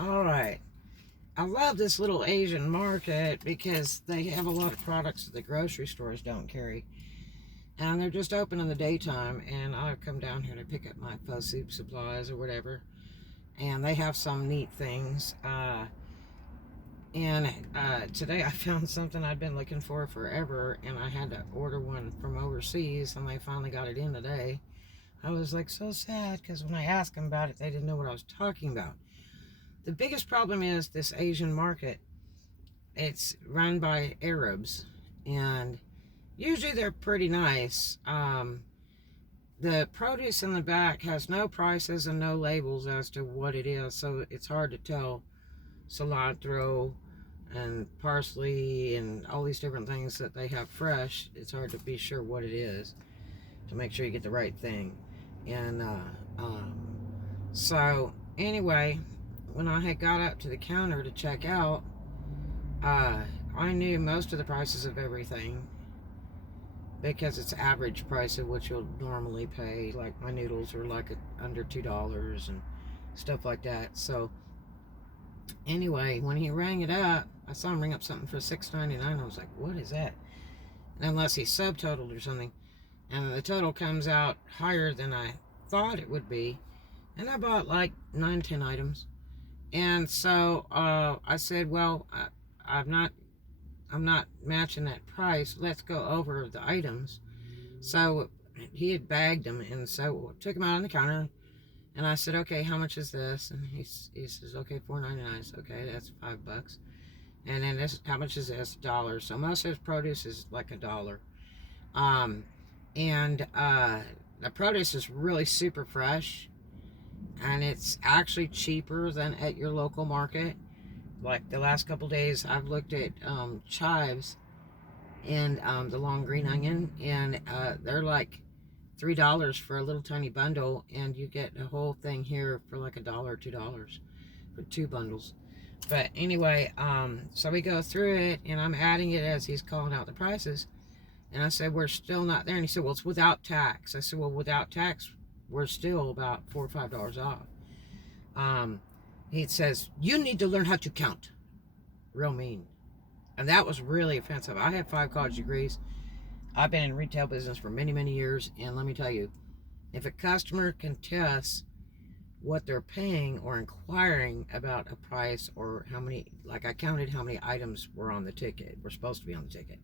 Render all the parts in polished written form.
All right. I love this little Asian market because they have a lot of products that the grocery stores don't carry. And they're just open in the daytime. And I come down here to pick up my pho soup supplies or whatever. And they have some neat things. And today I found something I'd been looking for forever. And I had to order one from overseas. And they finally got it in today. I was like so sad because when I asked them about it, they didn't know what I was talking about. The biggest problem is this Asian market. It's run by Arabs, and usually they're pretty nice. The produce in the back has no prices and no labels as to what it is, so it's hard to tell cilantro and parsley and all these different things that they have fresh. It's hard to be sure what it is to make sure you get the right thing. And so anyway, when I had got up to the counter to check out, I knew most of the prices of everything because it's average price of what you'll normally pay. Like my noodles are like under $2 and stuff like that. So anyway, when he rang it up, I saw him ring up something for $6.99. I was like, what is that? And unless he subtotaled or something, and the total comes out higher than I thought it would be, and I bought like 9-10 items. And so I said, well, I'm not matching that price. Let's go over the items. So he had bagged them, and so I took them out on the counter, and I said, okay, how much is this? And he says, okay, $4.99. I said, okay, that's $5. And then this, how much is this? $1. So most of his produce is like $1. And the produce is really super fresh, and it's actually cheaper than at your local market. Like the last couple days, I've looked at chives and the long green onion, and they're like $3 for a little tiny bundle, and you get a whole thing here for like $1 or $2 for 2 bundles. But anyway, so we go through it, and I'm adding it as he's calling out the prices. And I said, we're still not there. And he said, well, it's without tax. I said, well, without tax, we're still about $4 or $5 off. He says, you need to learn how to count. Real mean. And that was really offensive. I have 5 college degrees. I've been in retail business for many, many years. And let me tell you, if a customer can test what they're paying or inquiring about a price or how many, like I counted how many items were on the ticket, were supposed to be on the ticket.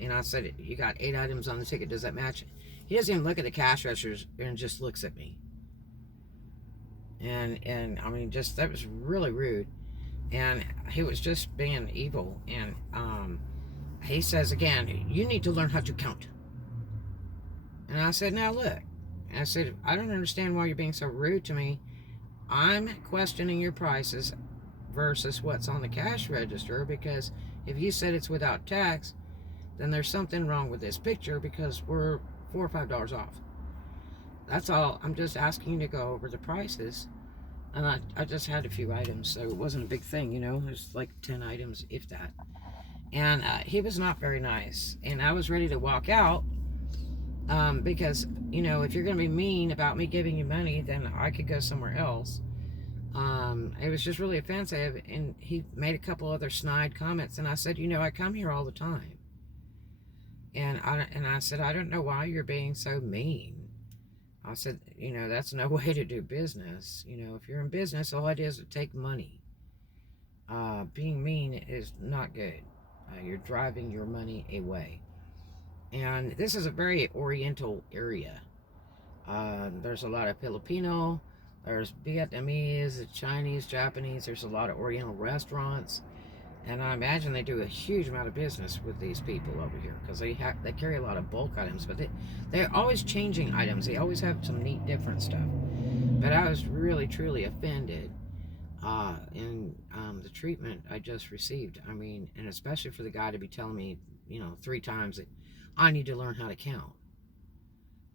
And I said, you got 8 items on the ticket. Does that match it? He doesn't even look at the cash registers and just looks at me. And I mean, just, that was really rude. And he was just being evil. And he says again, you need to learn how to count. And I said, now look. And I said, I don't understand why you're being so rude to me. I'm questioning your prices versus what's on the cash register, because if you said it's without tax, then there's something wrong with this picture, because we're $4 or $5 off. That's all. I'm just asking you to go over the prices. And I just had a few items, so it wasn't a big thing, you know. There's like 10 items, if that. And he was not very nice. And I was ready to walk out because, you know, if you're going to be mean about me giving you money, then I could go somewhere else. It was just really offensive. And he made a couple other snide comments. And I said, you know, I come here all the time. And I said, I don't know why you're being so mean. I said, you know, that's no way to do business. You know, if you're in business, all it is take money. Being mean is not good. You're driving your money away. And this is a very oriental area. There's a lot of Filipino, there's Vietnamese, Chinese, Japanese. There's a lot of oriental restaurants. And I imagine they do a huge amount of business with these people over here, because they carry a lot of bulk items, but they're always changing items. They always have some neat different stuff. But I was really, truly offended in the treatment I just received. I mean, and especially for the guy to be telling me, you know, 3 times that I need to learn how to count.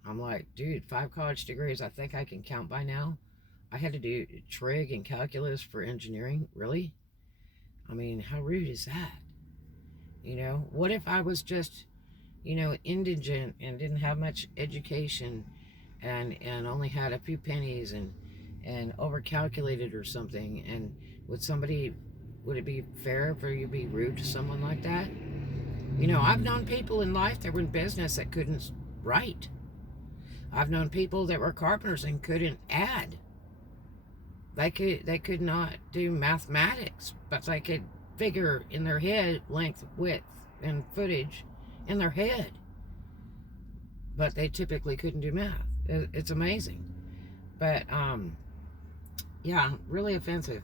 I'm like, dude, 5 college degrees, I think I can count by now. I had to do trig and calculus for engineering. Really? I mean, how rude is that? You know, what if I was just, you know, indigent and didn't have much education and only had a few pennies and and overcalculated or something. And would it be fair for you to be rude to someone like that? You know, I've known people in life that were in business that couldn't write. I've known people that were carpenters and couldn't add. They could not do mathematics, but they could figure in their head length, width, and footage in their head. But they typically couldn't do math. It's amazing. But yeah, really offensive.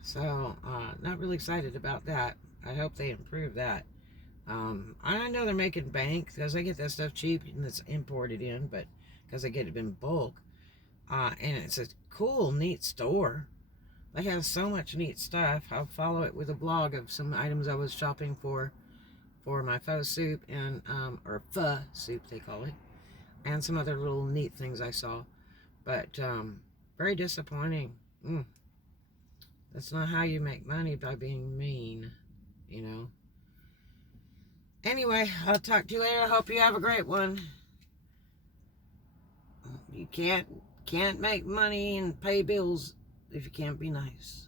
So not really excited about that. I hope they improve that. I know they're making bank because they get that stuff cheap and it's imported in, but because they get it in bulk. And it's a cool, neat store. They have so much neat stuff. I'll follow it with a blog of some items I was shopping for my pho soup and or pho soup they call it, and some other little neat things I saw. But very disappointing. That's not how you make money, by being mean, you know. Anyway, I'll talk to you later. I hope you have a great one. You can't make money and pay bills if you can't be nice.